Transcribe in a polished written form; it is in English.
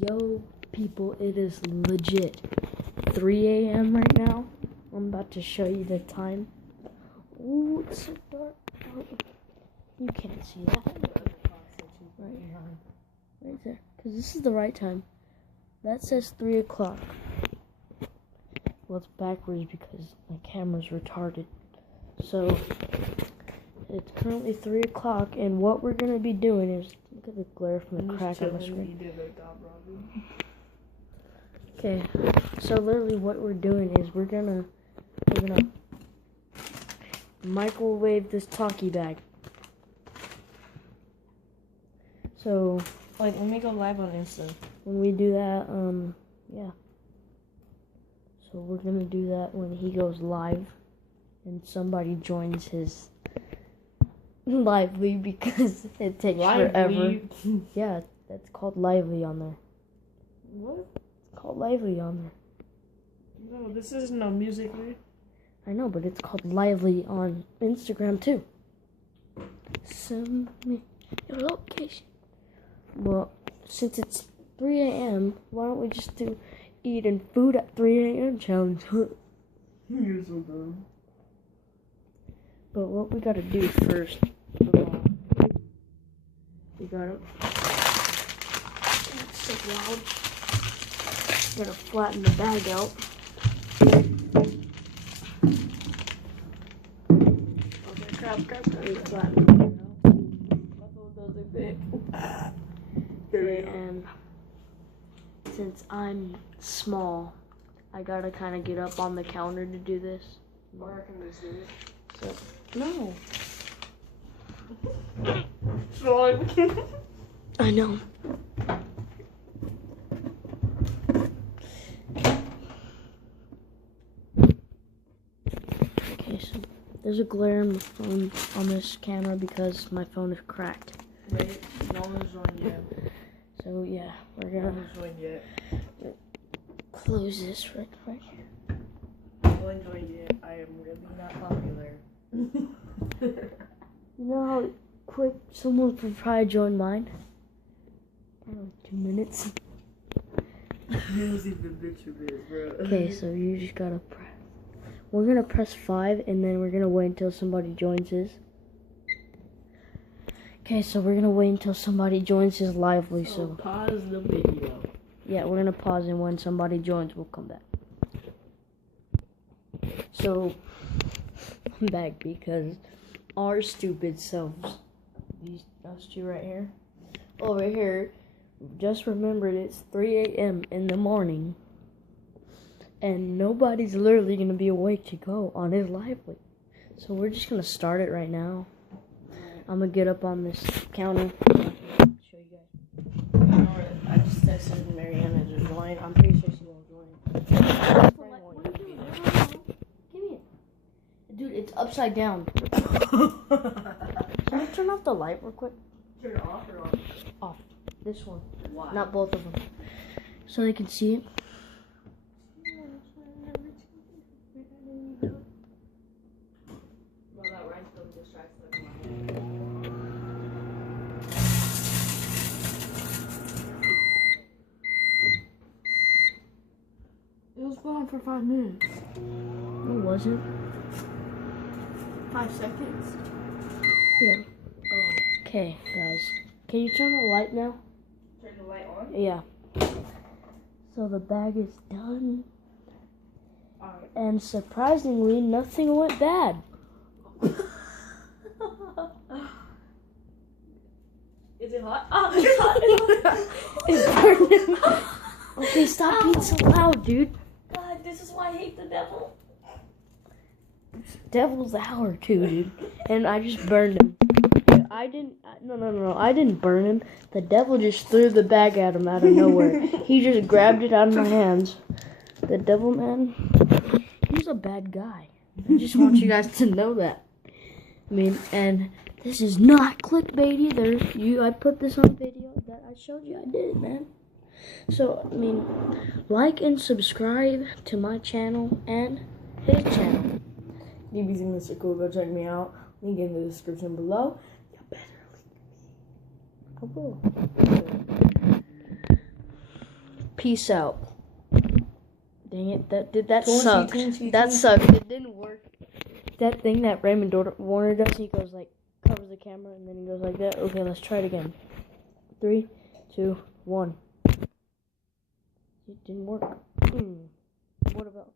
Yo, people, it is legit 3 a.m. right now. I'm about to show you the time. Ooh, it's so dark. Oh, you can't see that. Right there. Because this is the right time. That says 3 o'clock. Well, it's backwards because my camera's retarded. So, it's currently 3 o'clock, and what we're going to be doing is, look at the glare from the crack on the screen. Okay, so literally what we're doing is we're gonna microwave this Taki bag. So, like, let me go live on Insta. When we do that, yeah. So we're gonna do that when he goes live, and somebody joins his lively because it takes forever. Yeah, that's called lively on there. What? It's called lively on there. No, this isn't no Musical.ly. I know, but it's called lively on Instagram too. Send me your location. Well, since it's 3 a.m., why don't we just do eating food at 3 a.m. challenge? You're so dumb. But what we gotta do first of all, we gotta, that's so loud. Gotta flatten the bag out. Okay, crap. Flatten the bag out. My phone doesn't fit. Okay, and since I'm small, I gotta kind of get up on the counter to do this. Or I can just do it. So, no. I know. Okay, so there's a glare on my phone on this camera because my phone is cracked. Wait, no one's joined yet. So yeah, we're gonna close this right here. No one joined yet. I am really not popular. You know how quick someone would probably join mine? I don't know, 2 minutes. Okay, so you just gotta press. We're gonna press 5 and then we're gonna wait until somebody joins his. Okay, so we're gonna wait until somebody joins his lively. So pause the video. Yeah, we're gonna pause, and when somebody joins, we'll come back. So I'm back because our stupid selves, us two right here, over here, just remembered it's 3 a.m. in the morning, and nobody's literally gonna be awake to go on his lively. So we're just gonna start it right now. I'm gonna get up on this counter. Show you guys. I just texted Mariana to join. I'm pretty sure she won't join. What are you doing? Give me it. Dude, it's upside down. Can you turn off the light real quick? Turn it off or on? Off. This one. Why? Not both of them. So they can see it. Well, that rhinestone distracts them. It was gone for 5 minutes. It wasn't. 5 seconds? Yeah. Oh. Okay, guys. Can you turn the light now? Turn the light on? Yeah. So the bag is done. Alright. And surprisingly, nothing went bad. Is it hot? Oh, it's hot. It's burning. Okay, stop being so loud, dude. God, this is why I hate the devil. Devil's hour too, dude. And I just burned him. I didn't. No. I didn't burn him. The devil just threw the bag at him out of nowhere. He just grabbed it out of my hands. The devil, man, he's a bad guy. I just want you guys to know that. I mean, and this is not clickbait either. I put this on video that I showed you. I did it, man. So, I mean, like and subscribe to my channel and his channel. DB's in Mr. Cool, go check me out. Link in the description below. You better link me. I will. Peace out. Dang it, that Tootsie, sucked. tootsie, That tootsie. sucked. It didn't work. That thing that Raymond Warner does, he goes like, covers the camera, and then he goes like that. Okay, let's try it again. 3, 2, 1. It didn't work. What about...